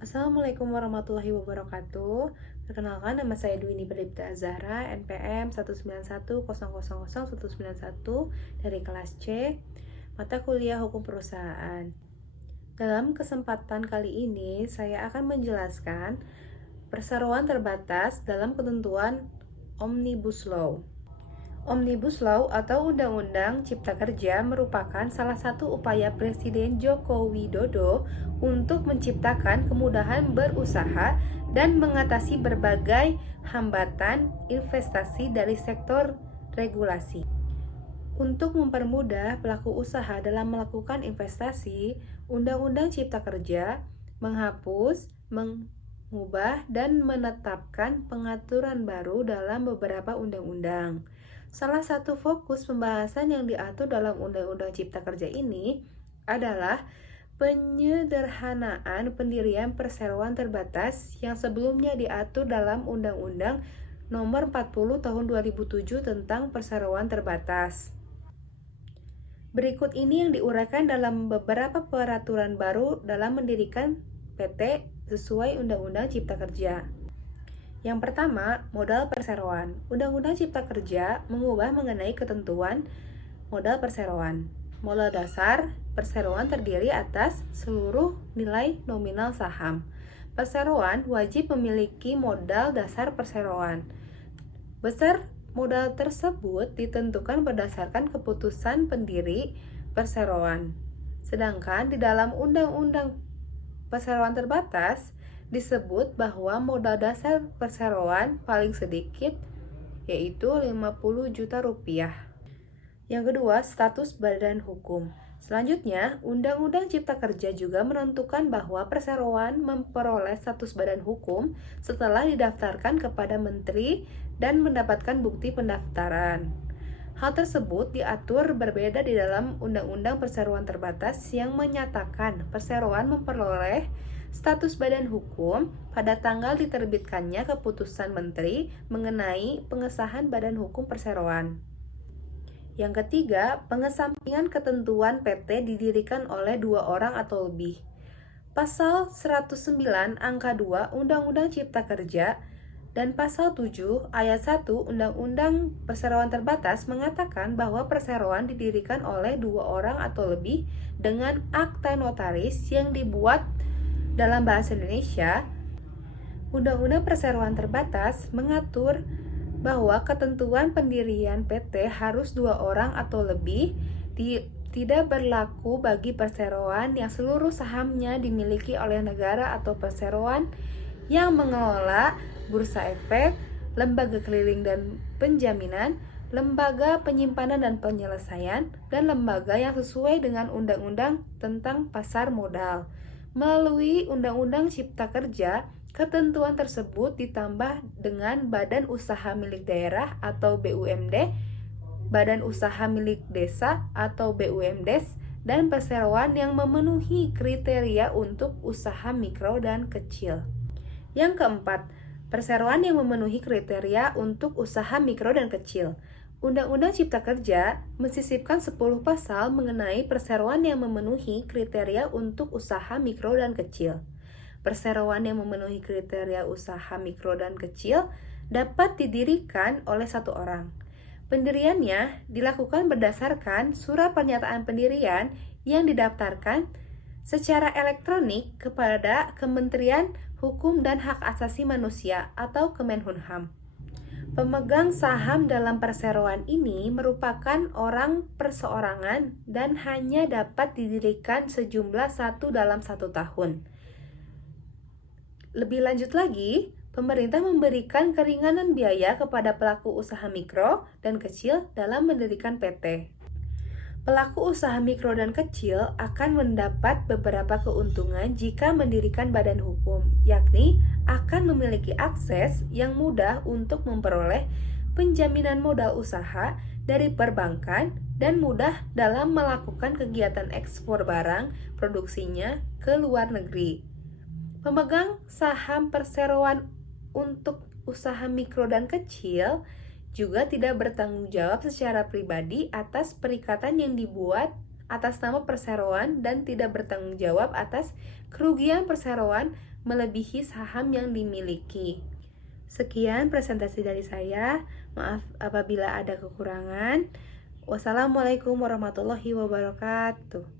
Assalamualaikum warahmatullahi wabarakatuh. Perkenalkan, nama saya Dwini Perdipta Zahra, NPM 191000191 dari kelas C, mata kuliah Hukum Perusahaan. Dalam kesempatan kali ini, saya akan menjelaskan perseroan terbatas dalam ketentuan Omnibus Law. Omnibus Law atau Undang-Undang Cipta Kerja merupakan salah satu upaya Presiden Joko Widodo untuk menciptakan kemudahan berusaha dan mengatasi berbagai hambatan investasi dari sektor regulasi. Untuk mempermudah pelaku usaha dalam melakukan investasi, Undang-Undang Cipta Kerja menghapus, mengubah, dan menetapkan pengaturan baru dalam beberapa undang-undang. Salah satu fokus pembahasan yang diatur dalam Undang-Undang Cipta Kerja ini adalah penyederhanaan pendirian perseroan terbatas yang sebelumnya diatur dalam Undang-Undang Nomor 40 Tahun 2007 tentang Perseroan Terbatas. Berikut ini yang diuraikan dalam beberapa peraturan baru dalam mendirikan PT sesuai Undang-Undang Cipta Kerja. Yang pertama, modal perseroan. Undang-Undang Cipta Kerja mengubah mengenai ketentuan modal perseroan. Modal dasar perseroan terdiri atas seluruh nilai nominal saham. Perseroan wajib memiliki modal dasar perseroan. Besar modal tersebut ditentukan berdasarkan keputusan pendiri perseroan. Sedangkan di dalam Undang-Undang Perseroan Terbatas disebut bahwa modal dasar perseroan paling sedikit yaitu 50 juta rupiah. Yang kedua, status badan hukum. Selanjutnya, Undang-Undang Cipta Kerja juga menentukan bahwa perseroan memperoleh status badan hukum setelah didaftarkan kepada menteri dan mendapatkan bukti pendaftaran. Hal tersebut diatur berbeda di dalam Undang-Undang Perseroan Terbatas yang menyatakan perseroan memperoleh status badan hukum pada tanggal diterbitkannya keputusan menteri mengenai pengesahan badan hukum perseroan. Yang ketiga, pengesampingan ketentuan PT didirikan oleh 2 orang atau lebih. Pasal 109 angka 2 Undang-Undang Cipta Kerja dan Pasal 7 ayat 1 Undang-Undang Perseroan Terbatas mengatakan bahwa perseroan didirikan oleh 2 orang atau lebih dengan akta notaris yang dibuat dalam bahasa Indonesia. Undang-Undang Perseroan Terbatas mengatur bahwa ketentuan pendirian PT harus 2 orang atau lebih tidak berlaku bagi perseroan yang seluruh sahamnya dimiliki oleh negara atau perseroan yang mengelola bursa efek, lembaga keliling dan penjaminan, lembaga penyimpanan dan penyelesaian, dan lembaga yang sesuai dengan undang-undang tentang pasar modal. Melalui Undang-Undang Cipta Kerja, ketentuan tersebut ditambah dengan badan usaha milik daerah atau BUMD, badan usaha milik desa atau BUMDes, dan perseroan yang memenuhi kriteria untuk usaha mikro dan kecil. Yang keempat, perseroan yang memenuhi kriteria untuk usaha mikro dan kecil. Undang-Undang Cipta Kerja mensisipkan 10 pasal mengenai perseroan yang memenuhi kriteria untuk usaha mikro dan kecil. Perseroan yang memenuhi kriteria usaha mikro dan kecil dapat didirikan oleh 1 orang. Pendiriannya dilakukan berdasarkan surat pernyataan pendirian yang didaftarkan secara elektronik kepada Kementerian Hukum dan Hak Asasi Manusia atau Kemenkumham. Pemegang saham dalam perseroan ini merupakan orang perseorangan dan hanya dapat didirikan sejumlah 1 dalam 1 tahun. Lebih lanjut lagi, pemerintah memberikan keringanan biaya kepada pelaku usaha mikro dan kecil dalam mendirikan PT. Pelaku usaha mikro dan kecil akan mendapat beberapa keuntungan jika mendirikan badan hukum, yakni akan memiliki akses yang mudah untuk memperoleh penjaminan modal usaha dari perbankan dan mudah dalam melakukan kegiatan ekspor barang produksinya ke luar negeri. Pemegang saham perseroan untuk usaha mikro dan kecil juga tidak bertanggung jawab secara pribadi atas perikatan yang dibuat atas nama perseroan dan tidak bertanggung jawab atas kerugian perseroan melebihi saham yang dimiliki. Sekian presentasi dari saya. Maaf apabila ada kekurangan. Wassalamualaikum warahmatullahi wabarakatuh.